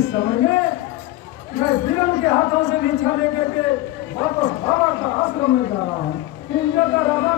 इस समय में मैं वीरन के हाथों से भिक्षा लेकर के वापस बाबा का आश्रम में जा रहा हूँ।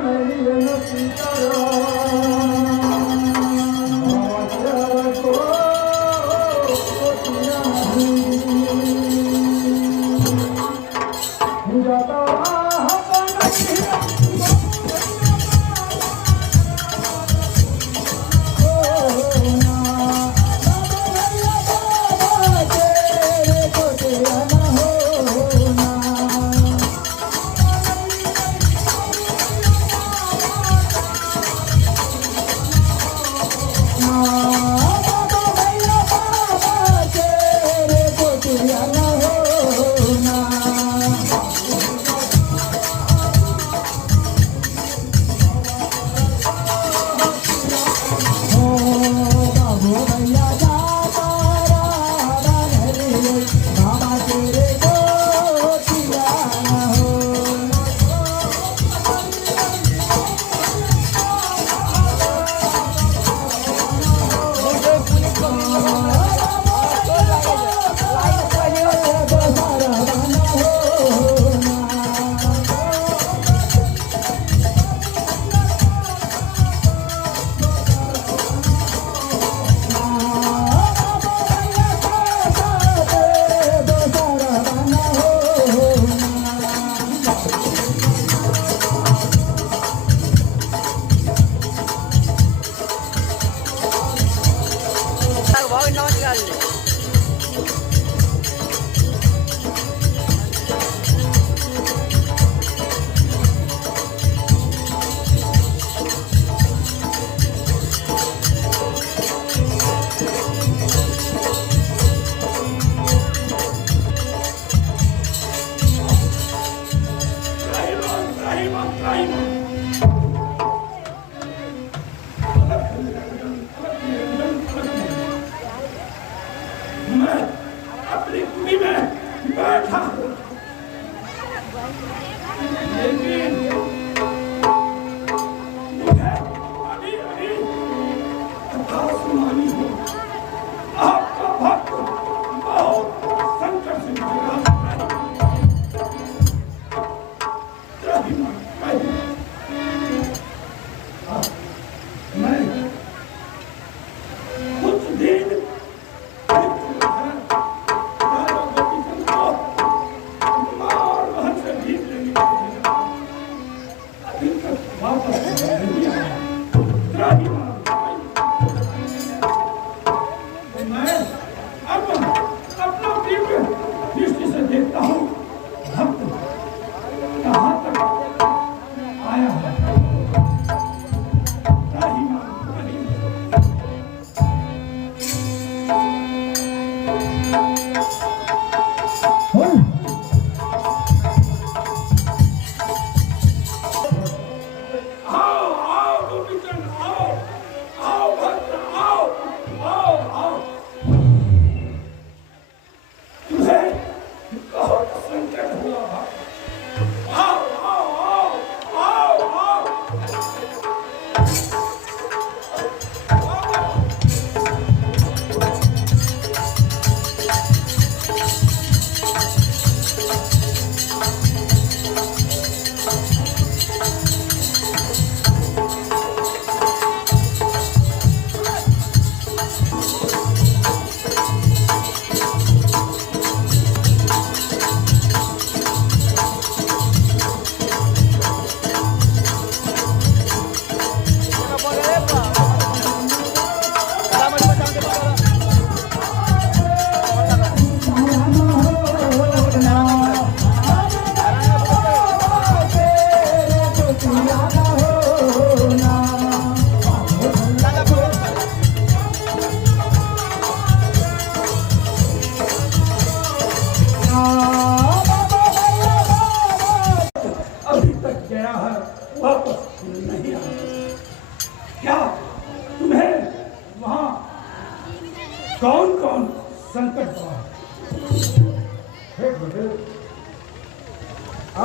कौन कौन संकट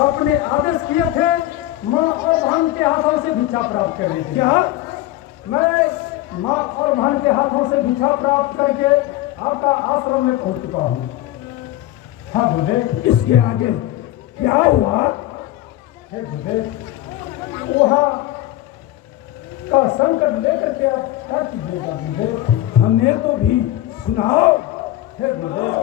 आपने आदेश किए थे माँ और बहन के हाथों से भिक्षा प्राप्त करने क्या मैं माँ और बहन के हाथों से भिक्षा प्राप्त करके आपका आश्रम में पहुंच चुका हूँ। हाँ गुरुदेव, इसके आगे क्या हुआ? हे गुरुदेव, वहाँ का संकट लेकर के आप क्या कीजिएगा गुरुदेव? हमें तो भी सुनाओ। हे गुरुदेव,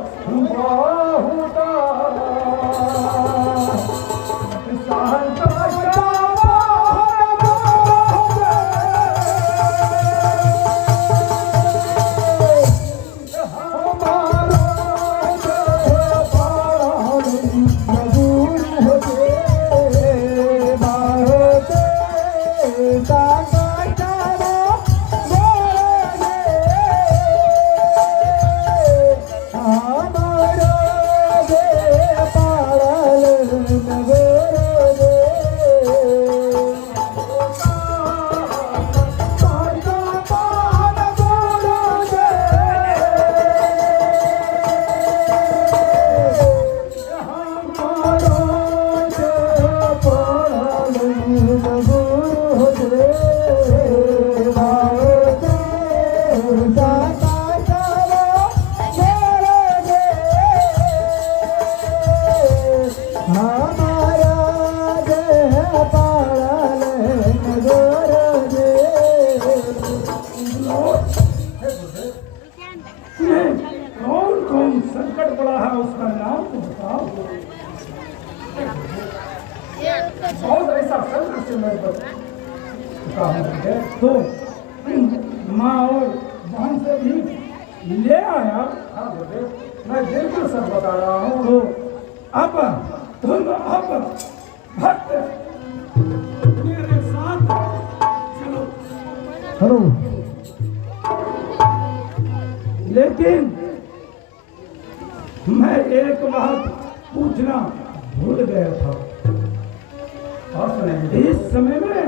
संकट पड़ा है उसका नाम तो बताओ। बहुत ऐसा संकट से मैं चुका हूँ तो माँ और बहन से भी ले आया। हाँ बेटे, मैं बिल्कुल सब बता रहा हूँ। तो अब तुम अब भक्त मेरे साथ चलो। चलो, लेकिन मैं एक बात पूछना भूल गया था। इस समय में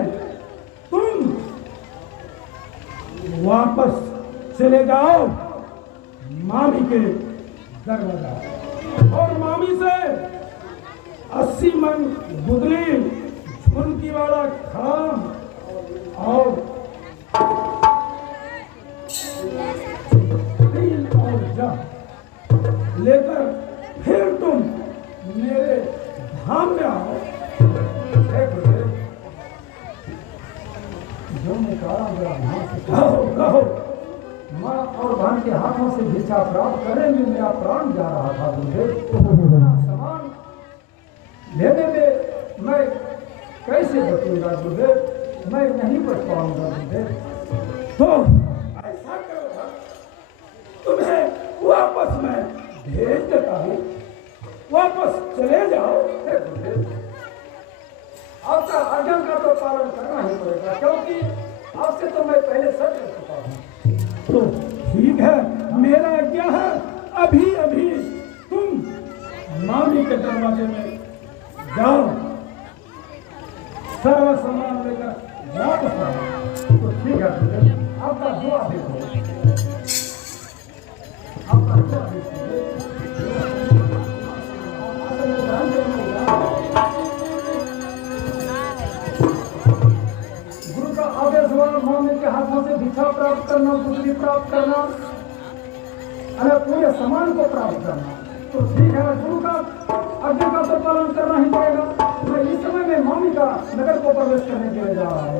तुम वापस चले जाओ मामी के घर में जाओ और मामी से 80 मन गुदली झुनकी वाला खाम और लेकर फिर तुम मेरे धाम में आओ। जो मैं कहो माँ और बहन के हाथों से भिक्षा प्राप्त करने में मेरा प्राण जा रहा था। गुरुदेव, सामान लेने में मैं कैसे बचूंगा गुरुदेव? मैं नहीं बच पाऊंगा गुरुदेव। तो ऐसा करो, तुम्हें वापस मैं भेज देता हूँ, वापस चले जाओ। आपका आज्ञा का तो पालन करना ही पड़ेगा, क्योंकि आपसे तो मैं पहले सच कर चुका हूँ। तो ठीक है, मेरा आज्ञा है, अभी अभी तुम मामी के दरवाजे में जाओ, सारा सामान लेकर वापस आओ। तो ठीक है, आपका दुआ देखो, आपका दुआ देखो। गुरु का आदेश हुआ मामी के हाथों से भिक्षा प्राप्त करना, गुदली प्राप्त करना, अरे पूरे सामान को प्राप्त करना। तो ठीक है, गुरु का आज्ञा का तो पालन करना ही पड़ेगा। मैं इस समय में मामी का नगर को प्रवेश करने के लिए जा रहा है।